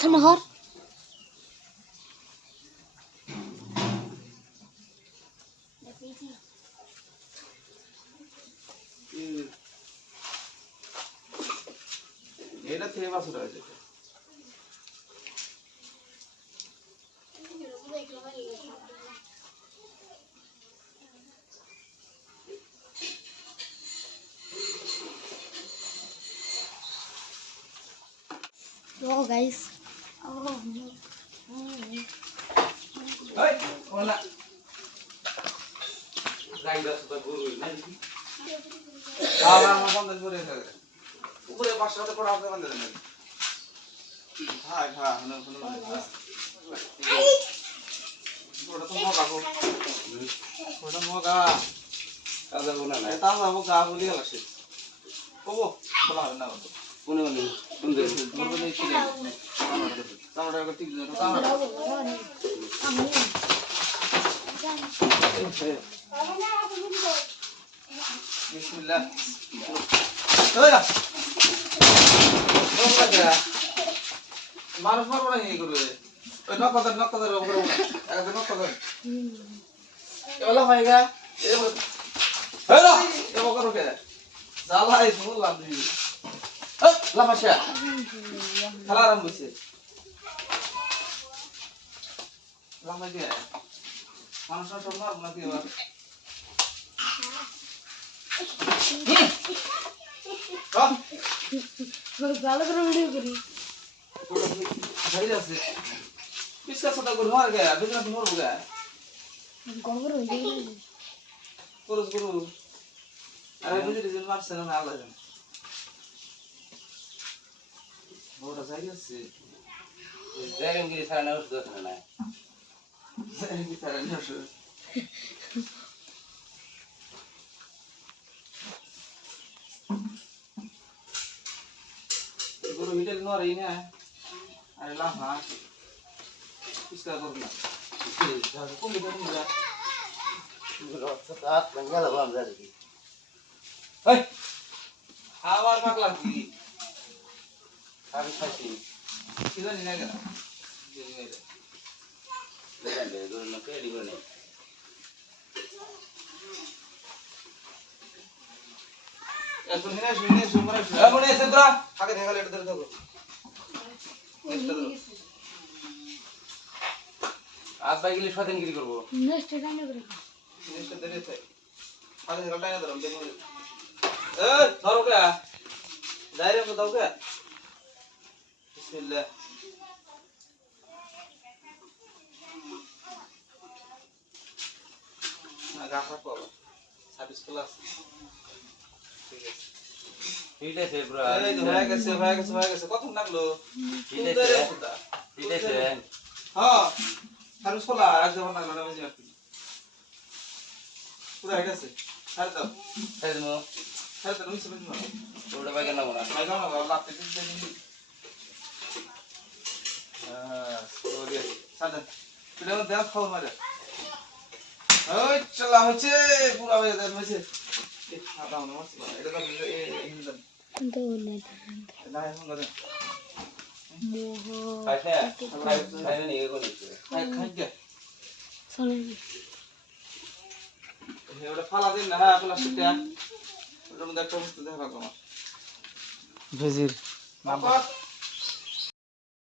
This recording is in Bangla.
সামনে হর এটা থেকে বাসুরা আছে Oh guys. এই ওনা রাইডার তো গুরু নাই আমার বন্ধ করে থাকে উপরে পাঁচটাতে পড়া হবে বন্ধ দেন হ্যাঁ হ্যাঁ না শুনুন ওটা তো মগা গো ওটা মগা কাজে বনা না তা যাবো গা বলি আছে কবো বলা হবে না বন্ধ কোনে বলি সুন্দর বন্ধ নেই ছিল তাহলে একটা ঠিক আছে তাহলে বিসমিল্লাহ ওরা ওরা মানুষ মারবো না এই করে ওই নকদার উপরে একদম নকদার এলা হয়গা এ বকর কে জালাই বললাম দি লামাশা খেলা আরম্ভ হইছে লামা দিয়ে মানুষ সব মারবো না কি এবার ভালো করে ভিডিও করি ভাই আছে কিসকা সদা করে মার গয়া বিনা মর গয়া গড়বড় হয়ে গেল পুরুষ গুরু আরে বুঝি রিজন মারছে না আল্লাহ জানে বড় যাই আছে জায়গা গিরি সারা না ওষুধ আছে না কি তারা নসু গুরু হিটেল নরই না আরে লাফা কিসকা করনা কম দিন রাত বাঙ্গালা বাম জারি এই আবার পাগলা কি আমি খাইছি কি জানি না কেন লেগে গরু না কেডি বনে এখন হিনে সুমরা মনে আছে তোরা আগে দেখা লেট ধরে থাকো আজ বাই গেলে স্বাধীন গিরি করবো নেক্সট টাইম করে জিনিসটা ধরে থাক আগে দেখা টাইনা ধরো দেখো এই ধরো কে যাই রে দাও কে বিসমিল্লাহ না গাফা পাবো 26 ক্লাস ঠিক আছে ঠিক আছে ব্রো এই তো হয়ে গেছে কত লাগলো ঠিক আছে ঠিক আছে হ্যাঁ আর স্কুলা আজ যাব না না বুঝি আসছি পুরো হয়ে গেছে ছাড় দাও তাই মো ছাড় দাও নিচে বুঝি না ওটা বাই কেন না ভাই গাও না লাভ পেতে দিন সরি ছাড় দাও তুই দেখ খাও মারে ওই চলা হচ্ছে পুরো হয়ে যাবে হচ্ছে দাও না মারছি এটা তো এই তো না না এখন না মোহ আচ্ছা খাই নি এগো নিছে খাই গে চলে ওটা ফালা দিন না হ্যাঁ প্লাস্টিকটা ওটার মধ্যে একটা বস্তু দেখা পাবো আমার ভেজির বাবা